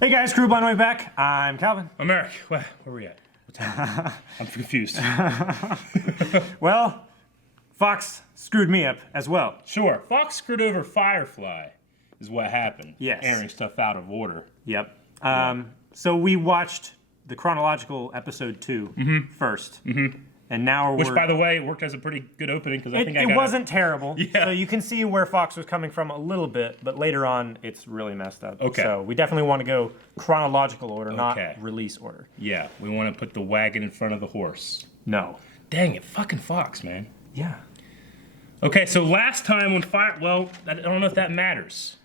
Hey guys, crew on the way back. I'm Calvin. I'm Eric. Where are we at? What's happening? I'm confused. Well, Fox screwed me up as well. Sure. Fox screwed over Firefly is what happened. Yes. Airing stuff out of order. Yep. So we watched the chronological episode 2 first. And now Which, by the way, worked as a pretty good opening because I think it wasn't terrible. Yeah. So you can see where Fox was coming from a little bit, but later on it's really messed up. Okay. So we definitely want to go chronological order, Okay. not release order. Yeah, we want to put the wagon in front of the horse. No. Dang it, fucking Fox, man. Yeah. Okay, so last time when well, I don't know if that matters.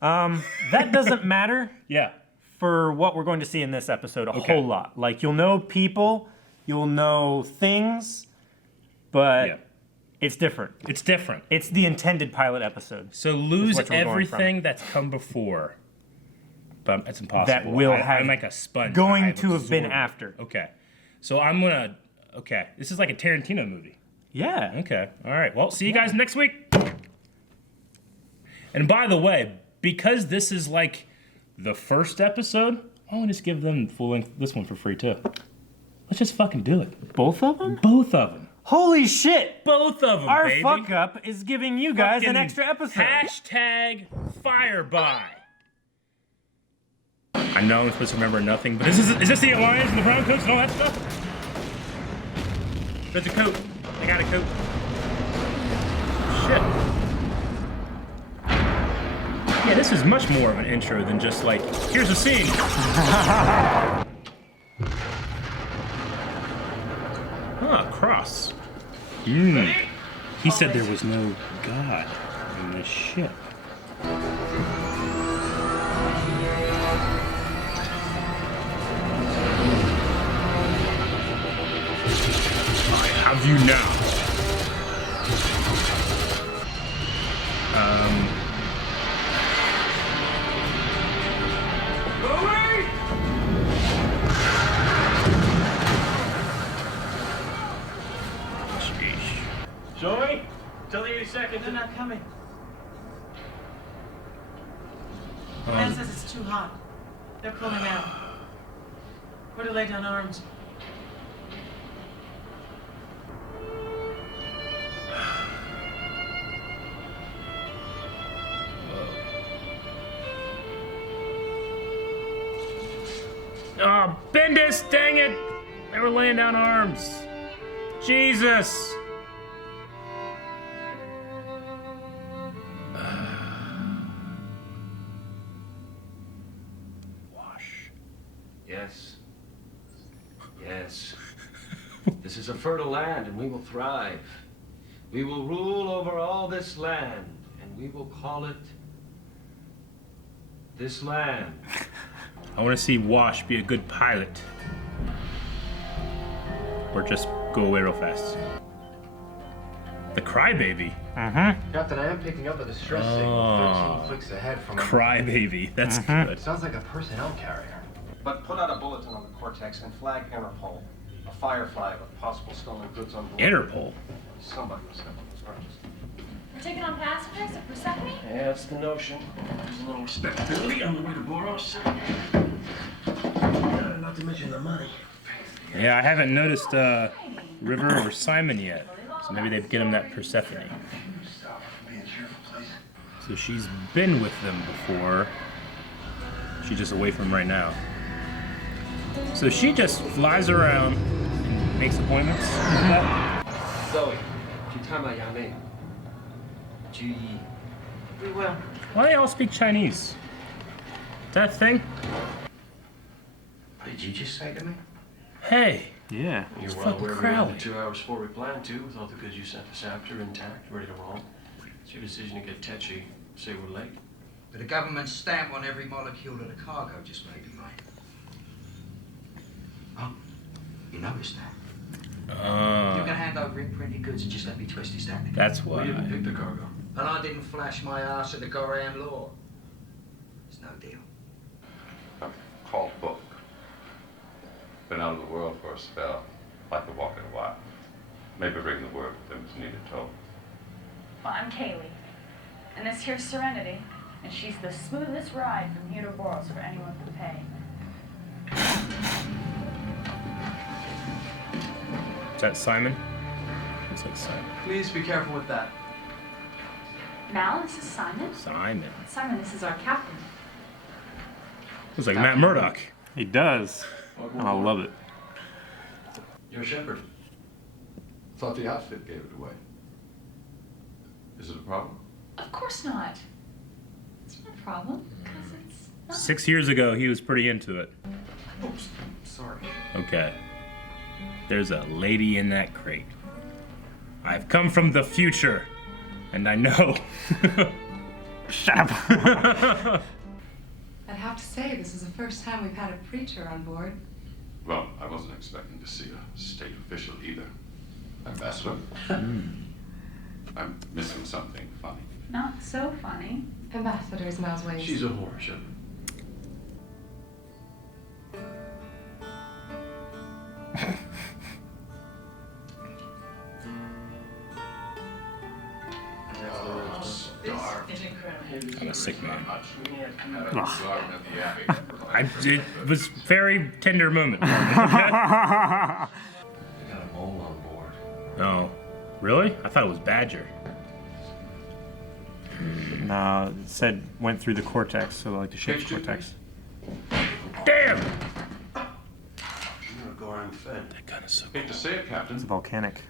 That doesn't matter Yeah. for what we're going to see in this episode a whole lot. Like, you'll know people, you'll know things, but Yeah. it's different. It's different. It's the intended pilot episode. So lose what we're going everything that's come before. But it's impossible. That will I'm like a sponge. Going I've to have been absorbed it. after. Okay. So I'm gonna. Okay. This is like a Tarantino movie. Yeah. Okay. All right. Well, see you guys next week. And by the way, because this is like the first episode, I want to just give them full length this one for free too. Let's just fucking do it. Both of them? Both of them. Holy shit! Both of them, Our baby. fuck up is giving you guys an Fucking extra episode. Hashtag Firebuy. I know I'm supposed to remember nothing, but is this the Alliance and the brown coats and all that stuff? There's a coat. I got a coat. Shit. Yeah, this is much more of an intro than just like, here's a scene. Cross. He said there was no God in this ship. I have you now. Joey, tell the 82nd. They're not coming. Um, Man says it's too hot. They're pulling out. We're to lay down arms. Oh, Bendis, dang it! They were laying down arms. Jesus! Wash. Yes. Yes. This is a fertile land, and we will thrive. We will rule over all this land, and we will call it this land. I want to see Wash be a good pilot. Or just go away real fast. The Crybaby. Captain, I am picking up a distress Oh. signal 13 clicks ahead from Crybaby. That's good. Sounds like a personnel carrier. But put out a bulletin on the Cortex and flag Interpol. A Firefly with possible stolen goods on board. Interpol. Somebody was stepping on those grounds. We're taking on passengers at Persephone? Yeah, that's the notion. There's a little respectability on the way to Boros. Not to mention the money. Yeah, I haven't noticed River or Simon yet. So maybe they'd get him that Persephone. So she's been with them before. She's just away from them right now. So she just flies around and makes appointments. Zoe, Chitama Yame. Ji. We will. Why do they all speak Chinese? Is that a thing? What did you just say to me? Hey. Yeah. You're well fucking aware we Crowley. left 2 hours before we planned to, with all the goods you sent us after intact, ready to roll. It's your decision to get tetchy. Say we're late. With a government stamp on every molecule of the cargo, just maybe, mate. Oh, you noticed that? You can hand over imprinted goods and just let me twist his hand. That's We why. didn't pick the cargo. And I didn't flash my ass at the Goram law. It's no deal. A cult book. Been out of the world for a spell, like a walk in the wild. Maybe bring the word with them as needed told. Well, I'm Kaylee. And this here's Serenity. And she's the smoothest ride from here to Boros for anyone to pay. Is that Simon? Looks like Simon. Please be careful with that. Mal, this is Simon. Simon. Simon, this is our captain. Looks like Matt Murdock. He does. I love it. You're a shepherd. Thought the outfit gave it away. Is it a problem? Of course not. It's not a problem, because it's not. 6 years ago, he was pretty into it. Oops, sorry. Okay. There's a lady in that crate. I've come from the future, and I know. Shut up. I'd have to say, this is the first time we've had a preacher on board. Well, I wasn't expecting to see a state official either. Ambassador. I'm missing something funny. Not so funny. Ambassador is Mal's ways. She's a horror shepherd. This is incredible. I'm a sick man. Ugh. It was a very tender moment for me. We got a mole on board. Oh, really? I thought it was Badger. No, it said went through the cortex, so like the ship's cortex. Damn! You're a Goran Fed. That gun is so Hate to say it, Captain. It's volcanic.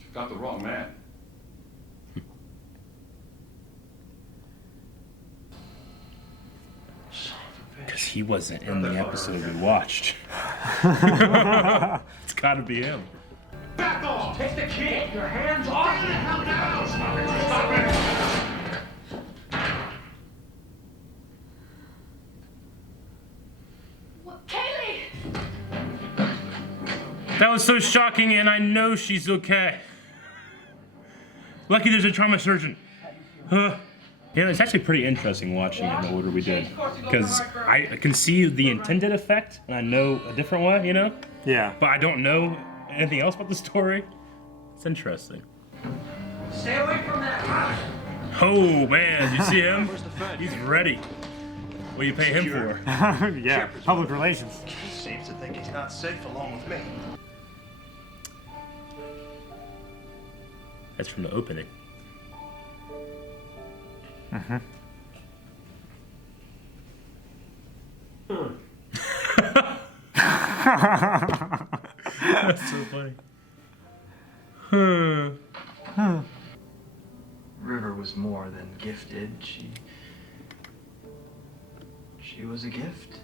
You've got the wrong man. Because he wasn't in the episode we watched. It's gotta be him. Back off! Take the key! Get your hands off! Stay the hell down! Stop it! Stop it! What? Kaylee! That was so shocking, and I know she's okay. Lucky there's a trauma surgeon. Yeah, it's actually pretty interesting watching it in the order we did. Because I can see the intended effect, and I know a different way, you know? Yeah. But I don't know anything else about the story. It's interesting. Stay away from that. Oh, man, did you see him? He's ready. What do you pay him for? Yeah, public relations. He seems to think he's not safe along with me. That's from the opening. Mm-hmm. That's so funny. River was more than gifted. She was a gift.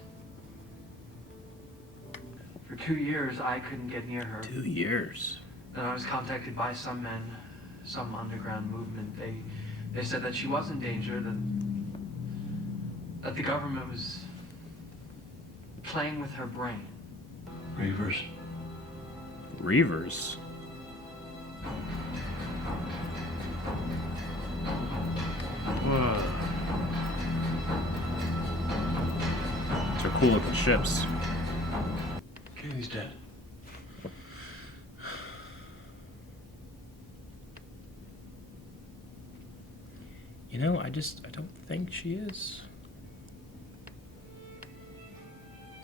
For 2 years, I couldn't get near her. 2 years. And I was contacted by some men, some underground movement. They said that she was in danger, that the government was playing with her brain. Reavers. Reavers? They're cool looking ships. Kaylee's dead. You know, I don't think she is.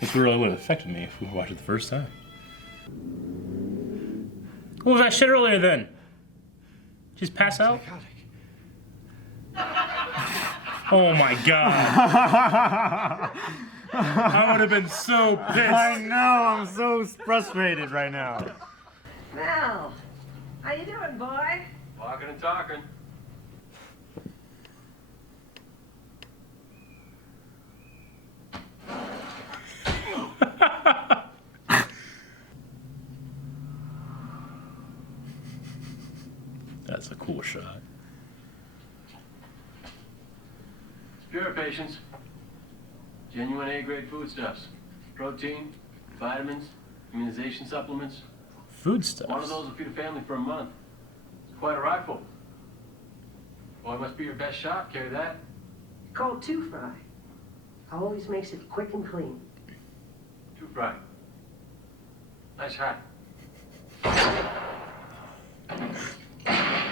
This really would have affected me if we watched it the first time. What was that shit earlier then? Just pass out? Oh my god. I would have been so pissed. I know, I'm so frustrated right now. Mal, how you doing, boy? Walking and talking. That's a cool shot. It's pure patients. Genuine A-grade foodstuffs. Protein, vitamins, immunization supplements. Food stuff. One of those will feed a family for a month. It's quite a rifle. Boy, must be your best shot. Carry that. Called Two Fry. Always makes it quick and clean. Two Fry. Nice shot.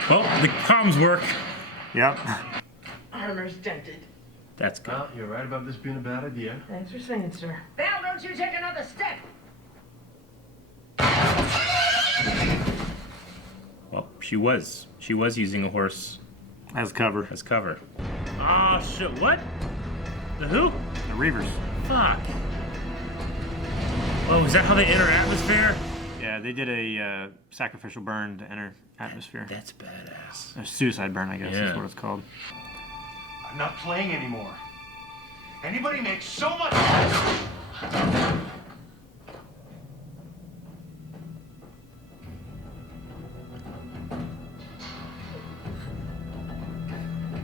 Well, the comms work. Yep. armor's dented. That's good. Well, you're right about this being a bad idea. Thanks for saying, sir. Now don't you take another step! Well, she was using a horse As cover. as cover. Ah, shit, what? The who? The Reavers. Fuck. Oh, is that how they enter atmosphere? Yeah, they did a sacrificial burn to enter atmosphere. That's badass. A suicide burn, I guess, Yeah. is what it's called. I'm not playing anymore. Anybody makes so much.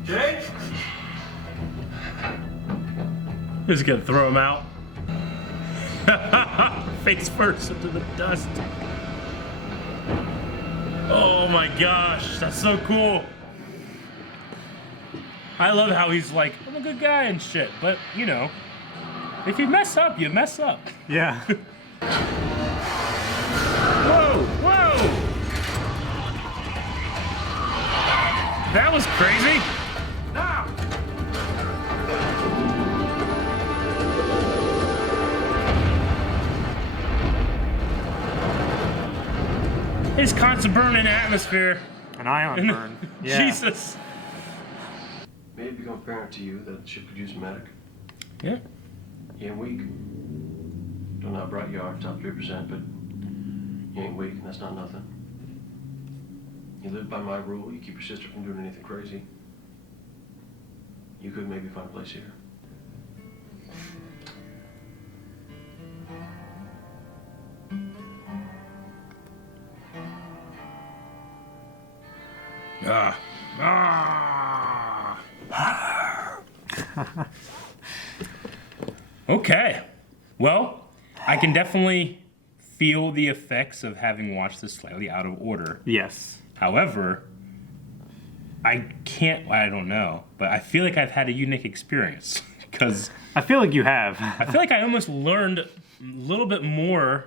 Jay? Just gonna throw him out. Face first into the dust. Oh my gosh, that's so cool. I love how he's like, I'm a good guy and shit, but you know, if you mess up, you mess up. Yeah. Whoa, whoa! That was crazy. Now! His constant burn in the atmosphere. An ion burn. Yeah. Jesus. May it become apparent to you that the ship could use a medic. Yeah. You ain't weak. Don't know how bright you are, top 3%, but you ain't weak, and that's not nothing. You live by my rule, you keep your sister from doing anything crazy. You could maybe find a place here. Okay. Well, I can definitely feel the effects of having watched this slightly out of order. Yes. However, I don't know, but I feel like I've had a unique experience because I feel like you have. I feel like I almost learned a little bit more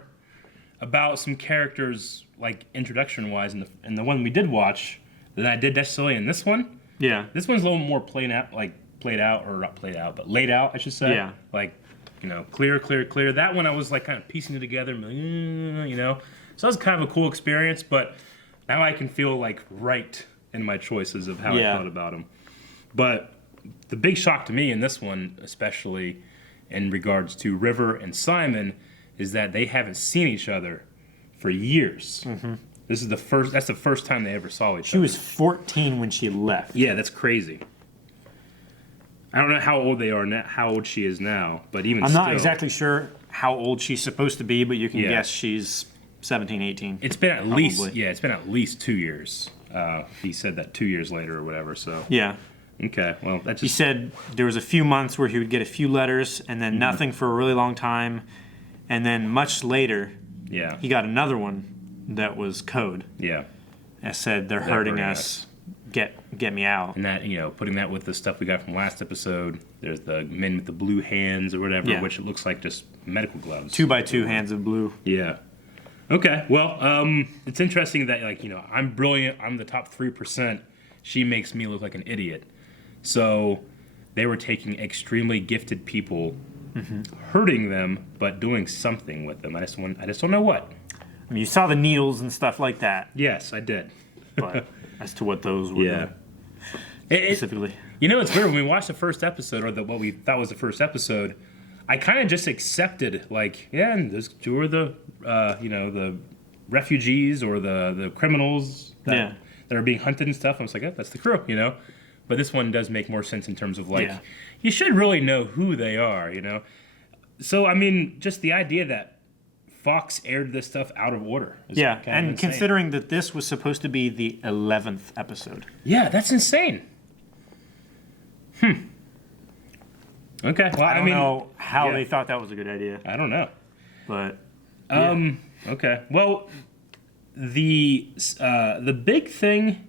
about some characters, like introduction-wise, in the one we did watch than I did necessarily in this one. Yeah. This one's a little more laid out, I should say. Yeah. Like, you know, clear. That one I was like kind of piecing it together, you know. So that was kind of a cool experience, but now I can feel like right in my choices of how I felt about him. But the big shock to me in this one, especially in regards to River and Simon, is that they haven't seen each other for years. Mm-hmm. That's the first time they ever saw each other. She was 14 when she left. Yeah, that's crazy. I don't know how old they are now, how old she is now, but even I'm not exactly sure how old she's supposed to be, but you can Yeah. guess she's 17, 18. It's been at Probably. it's been at least 2 years. He said that 2 years later or whatever, so. Yeah. Okay, well, that He just... said there was a few months where he would get a few letters and then nothing for a really long time. And then much later, Yeah. he got another one that was code. Yeah. That said, they're hurting us. Get me out. And that, you know, putting that with the stuff we got from last episode, there's the men with the blue hands or whatever, Yeah. which it looks like just medical gloves. 2x2 hands of blue. Yeah. Okay, well, it's interesting that, like, you know, I'm brilliant, I'm the top 3%, she makes me look like an idiot. So they were taking extremely gifted people, hurting them, but doing something with them. I just don't know what. I mean, you saw the needles and stuff like that. Yes, I did. But as to what those were Yeah. specifically. You know, it's weird, when we watched the first episode, or what we thought was the first episode, I kind of just accepted, like, yeah, and those two are the, you know, the refugees or the criminals that are being hunted and stuff. I was like, yeah, that's the crew, you know? But this one does make more sense in terms of, like, you should really know who they are, you know? So, I mean, just the idea that Fox aired this stuff out of order. Is Yeah, kind of and insane. considering that this was supposed to be the 11th episode. Yeah, that's insane. Okay, well, I don't know how they thought that was a good idea. I don't know. But, okay. Well, the big thing,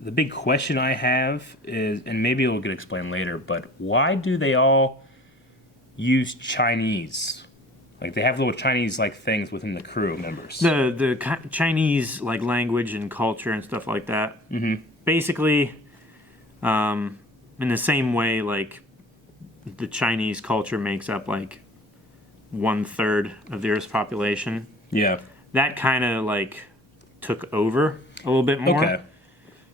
the big question I have is, and maybe it'll get explained later, but why do they all use Chinese? Like, they have little Chinese, like, things within the crew members. The Chinese, like, language and culture and stuff like that. Mm-hmm. Basically, in the same way, like the Chinese culture makes up like 1/3 of the Earth's population. Yeah. That kind of like took over a little bit more. Okay.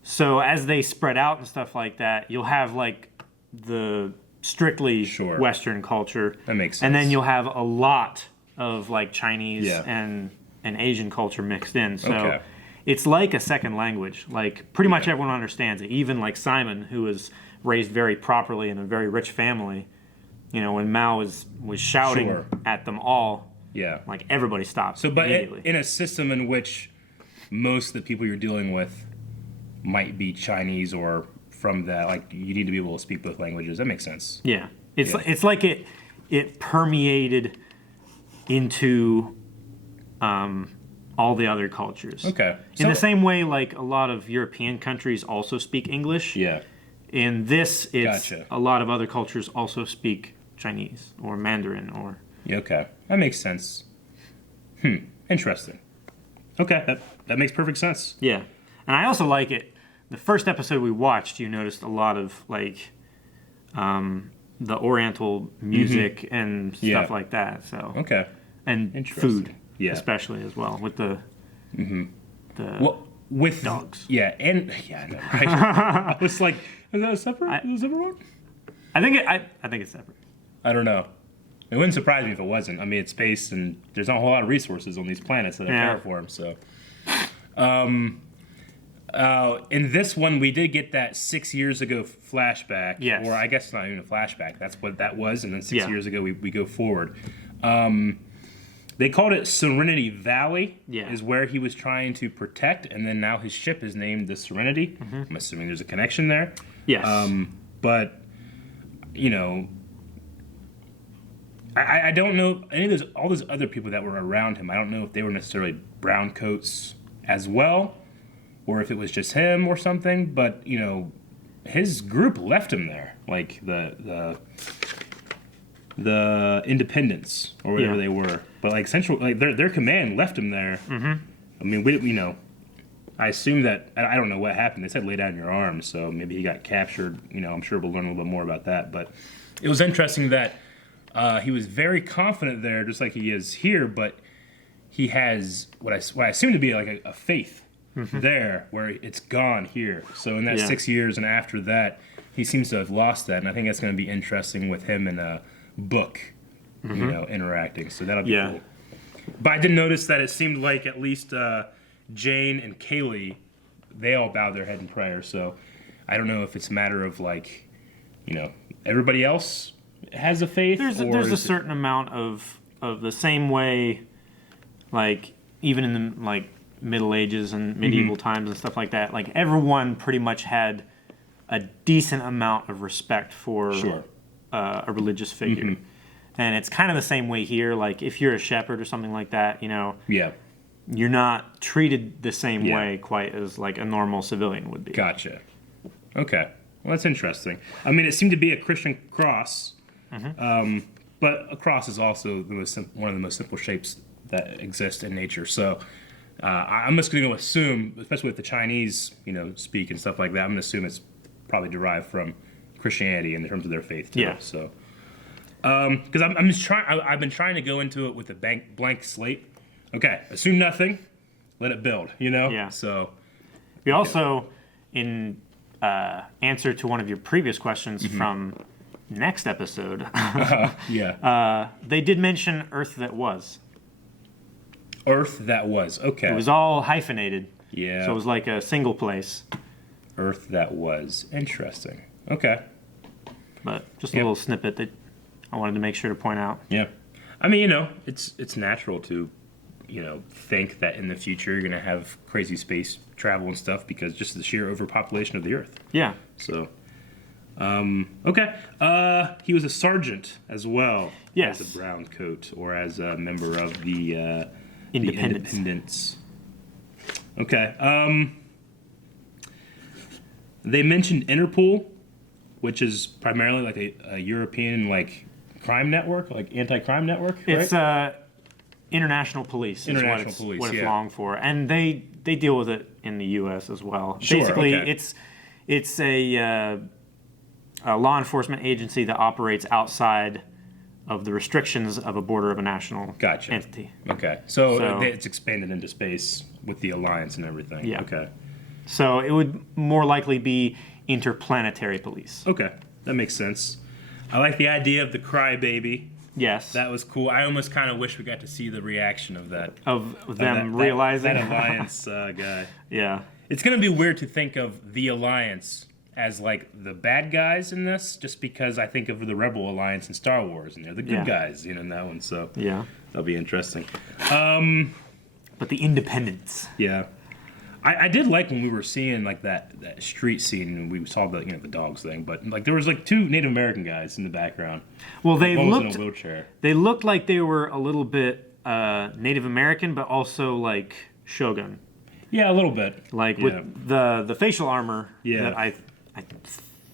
So as they spread out and stuff like that, you'll have like the strictly Western culture. That makes sense. And then you'll have a lot of like Chinese Yeah. and Asian culture mixed in. So Okay. it's like a second language. Like pretty much everyone understands it. Even like Simon, who was raised very properly in a very rich family, you know, when Mao was shouting Sure. at them all, Yeah. like everybody stopped So, but immediately. in a system in which most of the people you're dealing with might be Chinese or from that, like you need to be able to speak both languages. That makes sense. Yeah, it's Yeah. it's like it permeated into all the other cultures. Okay. In the same way, like a lot of European countries also speak English. Yeah. In this, it's Gotcha. a lot of other cultures also speak Chinese or Mandarin or. Yeah, okay, that makes sense. Interesting. Okay, that makes perfect sense. Yeah, and I also like it. The first episode we watched, you noticed a lot of like the Oriental music and stuff Yeah. like that. So Okay. and Interesting. food, Yeah. especially as well with the Well, with dogs. Yeah, and I know, right? I was like, is that a separate? Is it a separate one? I think it's separate. I don't know. It wouldn't surprise me if it wasn't. I mean, it's space, and there's not a whole lot of resources on these planets that are Yeah. terraformed. So, in this one, we did get that 6 years ago flashback. Yes. Or I guess it's not even a flashback. That's what that was. And then 6 Yeah. years ago, we go forward. They called it Serenity Valley. Yeah. Is where he was trying to protect, and then now his ship is named the Serenity. I'm assuming there's a connection there. Yes. But you know, I don't know any of all those other people that were around him. I don't know if they were necessarily brown coats as well, or if it was just him or something. But you know, his group left him there, like the Independents or whatever Yeah. they were. But like Central, like their command left him there. I mean, you know, I assume that I don't know what happened. They said lay down your arms, so maybe he got captured. You know, I'm sure we'll learn a little bit more about that. But it was interesting that he was very confident there, just like he is here. But he has what I assume to be like a faith there, where it's gone here. So in that 6 years and after that, he seems to have lost that, and I think that's going to be interesting with him in a book, you know, interacting. So that'll be cool. But I did notice that it seemed like at least Jane and Kaylee, they all bowed their head in prayer. So I don't know if it's a matter of like, you know, everybody else has a faith. There's a certain amount of the same way, like even in the like Middle Ages and medieval times and stuff like that. Like everyone pretty much had a decent amount of respect for a religious figure. And it's kind of the same way here. Like if you're a shepherd or something like that, you know, you're not treated the same way quite as like a normal civilian would be. Gotcha. Okay. Well, that's interesting. I mean, it seemed to be a Christian cross, but a cross is also one of the most simple shapes that exist in nature. So I'm just going to assume, especially with the Chinese, you know, speak and stuff like that, I'm going to assume it's probably derived from Christianity in terms of their faith too. Yeah. So, because I'm just trying, I've been trying to go into it with a blank slate. Okay, assume nothing, let it build. You know. Yeah. So. We also, in answer to one of your previous questions from next episode, they did mention Earth That Was. Earth That Was. Okay. It was all hyphenated. Yeah. So it was like a single place. Earth That Was. Interesting. Okay. But just a little snippet that I wanted to make sure to point out. Yeah. I mean, you know, it's natural to, you know, think that in the future you're going to have crazy space travel and stuff because just the sheer overpopulation of the Earth. Yeah. So, okay. He was a sergeant as well. Yes. As a brown coat or as a member of the Independents. Independents. Okay. They mentioned Interpol, which is primarily like a European like crime network, like anti-crime network. It's right? International Police. International is Police, what it's yeah. long for, and they deal with it in the U.S. as well. Sure, Basically, okay. it's a a law enforcement agency that operates outside of the restrictions of a border of a national entity. Okay, so it's expanded into space with the Alliance and everything. Yeah. Okay. So it would more likely be interplanetary police. Okay, that makes sense. I like the idea of the crybaby. Yes. That was cool. I almost kind of wish we got to see the reaction of that. Of them realizing? That Alliance guy. Yeah. It's going to be weird to think of the Alliance as like the bad guys in this, just because I think of the Rebel Alliance in Star Wars, and they're the good guys, in that one. So yeah, that'll be interesting. But the Independents. Yeah. I did like when we were seeing like that street scene and we saw the the dogs thing, but like there was like 2 Native American guys in the background. Well, they one looked was in a wheelchair. They looked like they were a little bit Native American, but also like Shogun. Yeah, a little bit. Like with the facial armor. Yeah. That I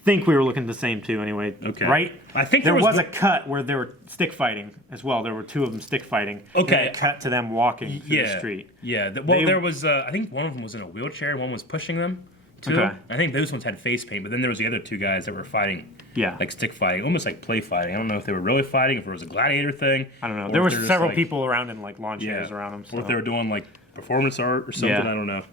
think we were looking the same too. Anyway. Okay. Right. I think there was a cut where they were stick fighting as well. There were 2 of them stick fighting. Okay. And a cut to them walking through the street. Yeah. There was. I think one of them was in a wheelchair and one was pushing them. Too. Okay. I think those ones had face paint, but then there was the other 2 guys that were fighting. Yeah. Like stick fighting, almost like play fighting. I don't know if they were really fighting, if it was a gladiator thing. I don't know. There were several people around in like lawn chairs around them. So. Or if they were doing like performance art or something. Yeah. I don't know.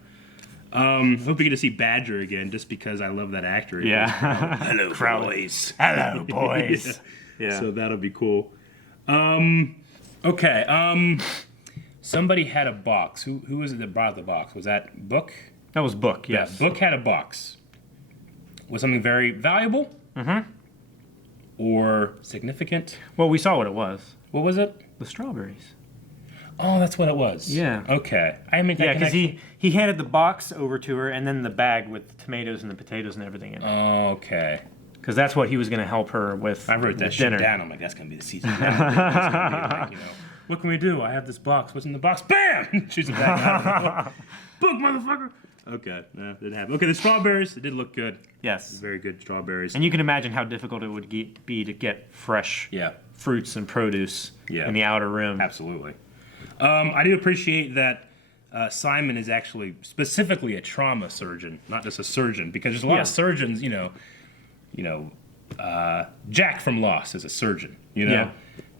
Hope we get to see Badger again, just because I love that actor. Yeah. Hello, boys. Hello, boys. Yeah. So that'll be cool. Okay. Somebody had a box. Who was it that brought the box? Was that Book? That was Book. Yes. Yeah, Book had a box. Was something very valuable? Mm-hmm. Or significant? Well, we saw what it was. What was it? The strawberries. Oh, that's what it was. Yeah. Okay. I mean, yeah, because he handed the box over to her and then the bag with the tomatoes and the potatoes and everything in it. Okay. Because that's what he was going to help her with. I wrote that shit down. I'm like, that's going to be the season. What can we do? I have this box. What's in the box? Bam! Shoots it back. Book, motherfucker. Okay. Yeah, didn't happen. Okay, the strawberries. It did look good. Yes. Very good strawberries. And you can imagine how difficult it would be to get fresh fruits and produce in the outer rim. Absolutely. I do appreciate that Simon is actually specifically a trauma surgeon, not just a surgeon, because there's a lot of surgeons, Jack from Lost is a surgeon, Yeah.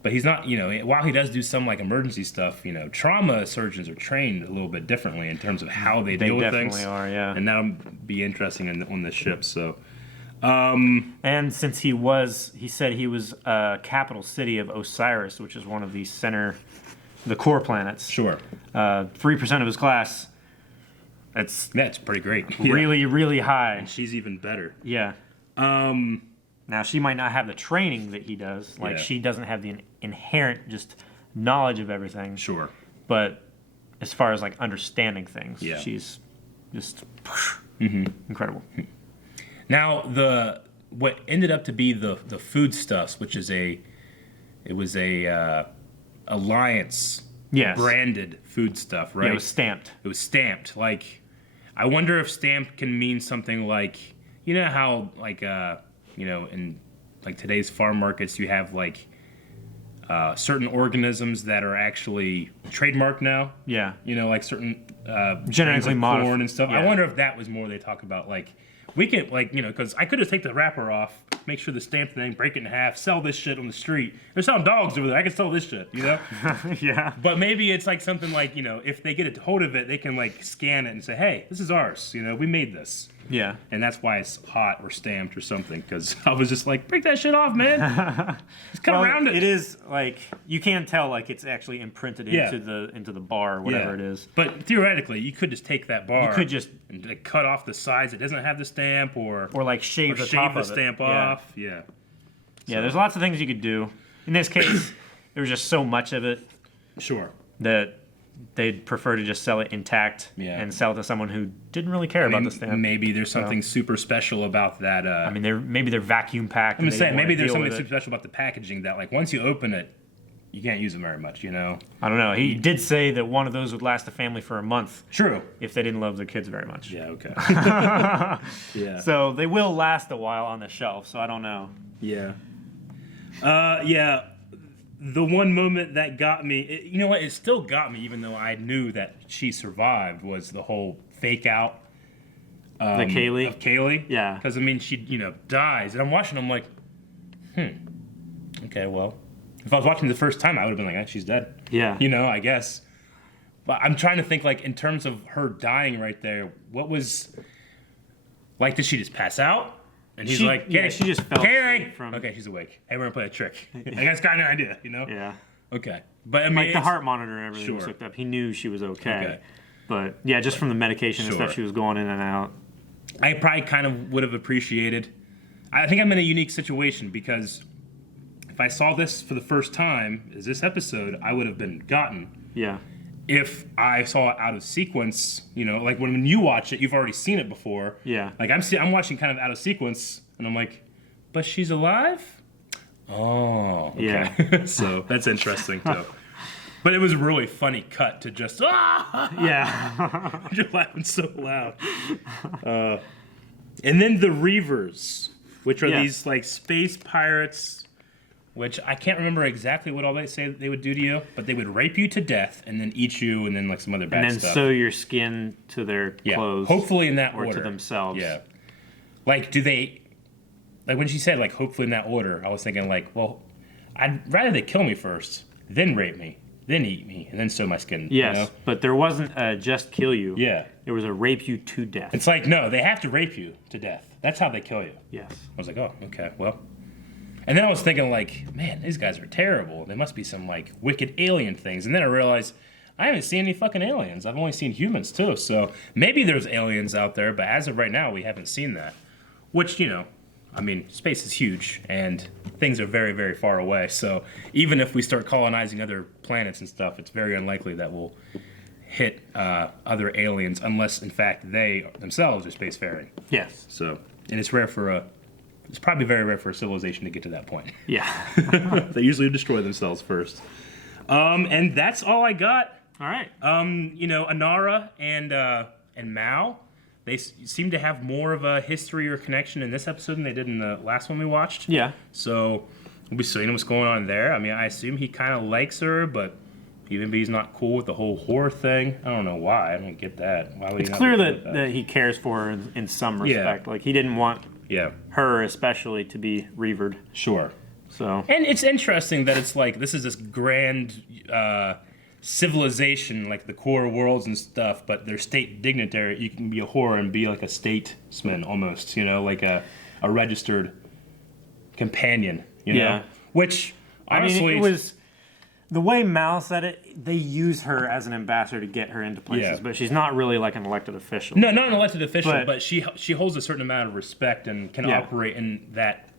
But he's not, while he does do some like emergency stuff, trauma surgeons are trained a little bit differently in terms of how they deal with things. They definitely are, yeah. And that'll be interesting on the ship, so. And since he said he was capital city of Osiris, which is one of the core planets. Sure. 3% of his class. That's pretty great. Really, really high. And she's even better. Yeah. Now she might not have the training that he does. Like she doesn't have the inherent just knowledge of everything. Sure. But as far as like understanding things, she's just incredible. Now what ended up to be the foodstuffs, which is a Alliance branded food stuff, right? Yeah, it was stamped. It was stamped. Like, I wonder if stamped can mean something like, how like in like today's farm markets you have like certain organisms that are actually trademarked now. Yeah. Like certain genetically modified corn and stuff. Yeah. I wonder if that was more they talk about like. We can, because I could just take the wrapper off, make sure the stamped thing, break it in half, sell this shit on the street. They're selling dogs over there. I can sell this shit, Yeah. But maybe it's like something like, if they get a hold of it, they can like scan it and say, hey, this is ours. We made this. Yeah. And that's why it's hot or stamped or something. Because I was just like, break that shit off, man. Just cut around it. It is like you can tell like it's actually imprinted into the bar or whatever it is. But theoretically, you could just take that bar. You could just and like, cut off the sides that doesn't have the stamp or like shave the top of it. Stamp off. Yeah. Yeah. There's lots of things you could do. In this case, there was just so much of it. Sure. That they'd prefer to just sell it intact and sell it to someone who didn't really care about the stamp. Maybe there's something super special about that. Maybe they're vacuum packed. I'm just saying, maybe there's something super special about the packaging that, like, once you open it, you can't use it very much, I don't know. He did say that one of those would last a family for a month. True. If they didn't love their kids very much. Yeah, okay. Yeah. So they will last a while on the shelf, so I don't know. Yeah. Yeah. The one moment that got me, it still got me, even though I knew that she survived, was the whole fake out The Kaylee? Of Kaylee. Yeah. Because, I mean, she, dies. And I'm watching, I'm like, okay, well. If I was watching the first time, I would have been like, she's dead. Yeah. I guess. But I'm trying to think, like, in terms of her dying right there, what was... Like, did she just pass out? And he's like, yeah, she just fell Kaylee! from... Okay, she's awake. Hey, we're going to play a trick. I guess got an idea, Yeah. Okay. But, I mean, like, the heart monitor and everything was Sure. hooked up. He knew she was okay. But, yeah, just from the medication and stuff, she was going in and out. I probably kind of would have appreciated... I think I'm in a unique situation because if I saw this for the first time, as this episode, I would have been gotten. Yeah. If I saw it out of sequence, like when you watch it, you've already seen it before. Yeah. Like I'm watching kind of out of sequence, and I'm like, but she's alive? Oh, okay. Yeah. So that's interesting too. But it was a really funny cut to just Yeah. You're laughing so loud. And then the Reavers, which are these like space pirates. Which I can't remember exactly what all they say they would do to you, but they would rape you to death and then eat you and then like some other bad stuff. And then sew your skin to their clothes. Hopefully in that order. order. Or to themselves. Yeah. Like, do they... Like, when she said, like, hopefully in that order, I was thinking, like, well, I'd rather they kill me first, then rape me, then eat me, and then sew my skin. Yes, but there wasn't a just kill you. Yeah. There was a rape you to death. It's like, no, they have to rape you to death. That's how they kill you. Yes. I was like, oh, okay, well... And then I was thinking, like, man, these guys are terrible. There must be some, like, wicked alien things. And then I realized I haven't seen any fucking aliens. I've only seen humans, too. So maybe there's aliens out there, but as of right now, we haven't seen that. Which, I mean, space is huge, and things are very, very far away. So even if we start colonizing other planets and stuff, it's very unlikely that we'll hit other aliens unless, in fact, they themselves are spacefaring. Yes. So, and it's rare for it's probably very rare for a civilization to get to that point. Yeah. They usually destroy themselves first. And that's all I got. All right. Anara and Mao, they seem to have more of a history or connection in this episode than they did in the last one we watched. Yeah. So we'll be seeing what's going on there. I mean, I assume he kind of likes her, but even he's not cool with the whole horror thing. I don't know why. I don't get that. Why would it's he not clear be cool with that he cares for her in some respect. Like, he didn't want her especially to be revered. Sure. So. And it's interesting that it's like, this is this grand civilization, like the core worlds and stuff, but they're state dignitary. You can be a whore and be like a statesman almost, like a registered companion, Yeah. Which, honestly... I mean, it was... The way Mal said it, they use her as an ambassador to get her into places, but she's not really like an elected official. No, not an elected official, but she holds a certain amount of respect and can operate in that...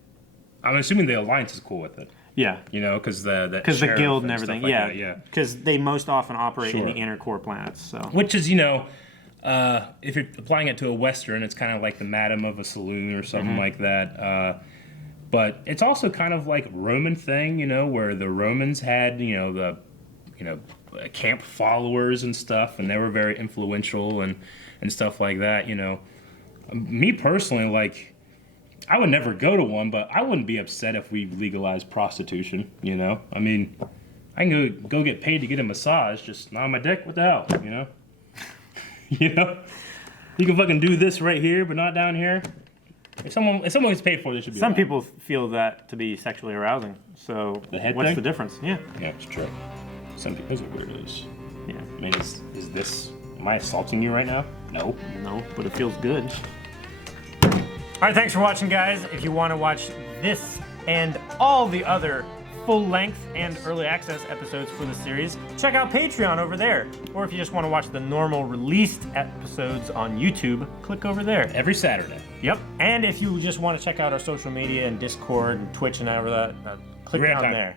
I'm assuming the Alliance is cool with it. Yeah. Because the guild and everything, like yeah. Because they most often operate in the inner core planets, so... Which is, if you're applying it to a Western, it's kind of like the madam of a saloon or something like that. But it's also kind of like Roman thing, where the Romans had, the camp followers and stuff, and they were very influential and stuff like that, Me personally, like, I would never go to one, but I wouldn't be upset if we legalized prostitution, I mean, I can go get paid to get a massage, just not on my dick, what the hell, You can fucking do this right here, but not down here. If someone gets paid for it, it should be. Some people feel that to be sexually arousing. So what's the difference? Yeah. Yeah, it's true. Some people, those are weirdos. Yeah. I mean, is this? Am I assaulting you right now? No. No, but it feels good. All right, thanks for watching, guys. If you want to watch this and all the other full-length and early access episodes for the series, check out Patreon over there. Or if you just want to watch the normal released episodes on YouTube, click over there. Every Saturday. Yep. And if you just want to check out our social media and Discord and Twitch and all that, click down there.